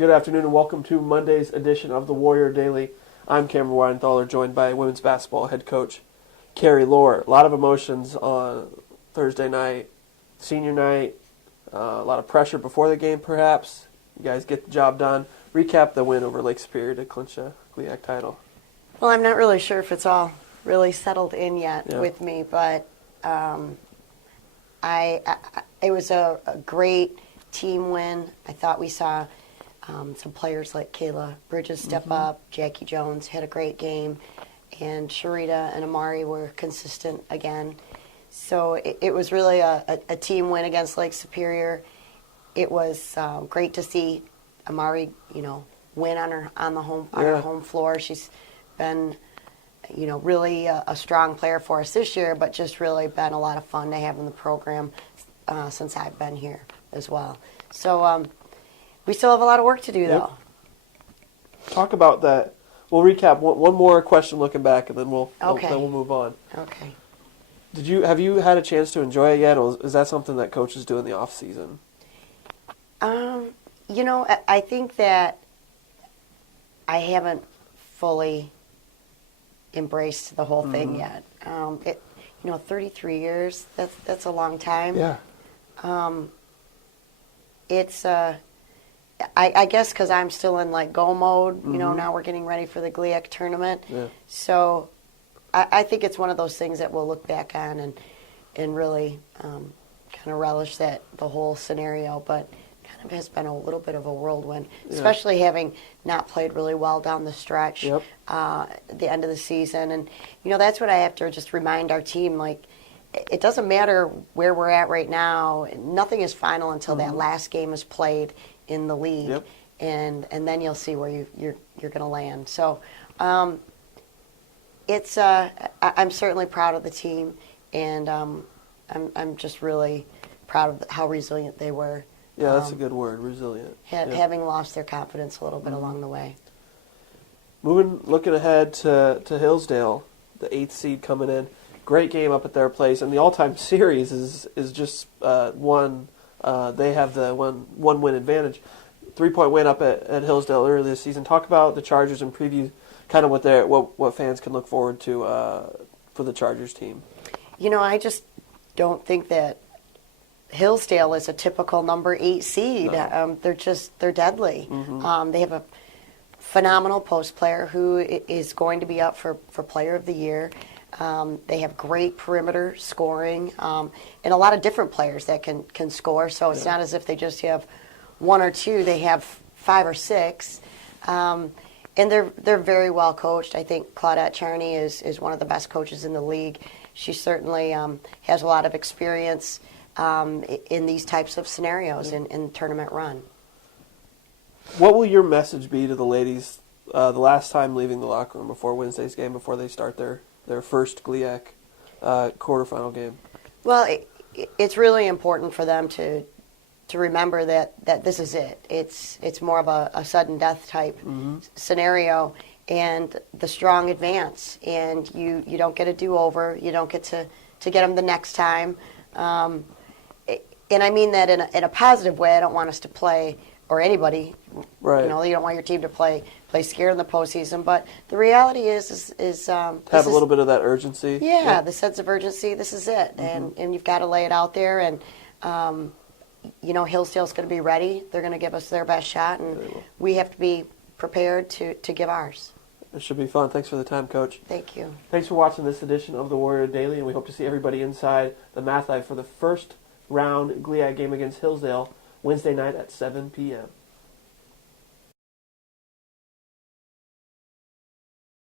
Good afternoon and welcome to Monday's edition of the Warrior Daily. I'm Cameron Weidenthaler, joined by women's basketball head coach Carrie Lohr. A lot of emotions on Thursday night, senior night, a lot of pressure before the game perhaps. You guys get the job done. Recap the win over Lake Superior to clinch a GLIAC title. Well, I'm not really sure if it's all really settled in yet with me, but it was a great team win. I thought we saw some players like Kayla Bridges step up. Jackie Jones had a great game, and Sharita and Amari were consistent again. So it was really a team win against Lake Superior. It was great to see Amari, win on her home floor. She's been, really a strong player for us this year, but just really been a lot of fun to have in the program since I've been here as well. So we still have a lot of work to do, though. Talk about that. We'll recap one more question looking back, and then we'll move on. Okay. Have you had a chance to enjoy it yet, or is that something that coaches do in the off season? I think that I haven't fully embraced the whole thing yet. 33 years, that's a long time. Yeah. It's I guess because I'm still in go mode. Now we're getting ready for the GLIAC tournament. Yeah. So I think it's one of those things that we'll look back on and really kind of relish the whole scenario. But kind of has been a little bit of a whirlwind, especially having not played really well down the stretch at the end of the season. And, that's what I have to just remind our team, it doesn't matter where we're at right now. Nothing is final until that last game is played in the league, and then you'll see where you're going to land. So it's I'm certainly proud of the team, and I'm just really proud of how resilient they were. Yeah, that's a good word, resilient. Having lost their confidence a little bit along the way. Looking ahead to Hillsdale, the 8th seed coming in. Great game up at their place, and the all-time series is just one. They have the one win advantage. 3-point win up at Hillsdale earlier this season. Talk about the Chargers and preview kind of what fans can look forward to for the Chargers team. I just don't think that Hillsdale is a typical number 8 seed. No. They're deadly. They have a phenomenal post player who is going to be up for Player of the Year. They have great perimeter scoring and a lot of different players that can score. So it's not as if they just have one or two. They have 5 or 6. And they're very well coached. I think Claudette Charney is one of the best coaches in the league. She certainly has a lot of experience in these types of scenarios in tournament run. What will your message be to the ladies the last time leaving the locker room before Wednesday's game, before they start their first GLIAC quarterfinal game? Well, it's really important for them to remember that this is it. It's more of a sudden death type scenario, and the strong advance, and you don't get a do-over. You don't get to get them the next time. And I mean that in a positive way. I don't want us to play, or anybody, right. You don't want your team to play scared in the postseason. But the reality is have a little bit of that urgency. Yeah, the sense of urgency. This is it, and you've got to lay it out there. And Hillsdale's going to be ready. They're going to give us their best shot, and we have to be prepared to give ours. It should be fun. Thanks for the time, Coach. Thank you. Thanks for watching this edition of the Warrior Daily, and we hope to see everybody inside the Math Live for the first round GLIAC game against Hillsdale Wednesday night at 7 p.m.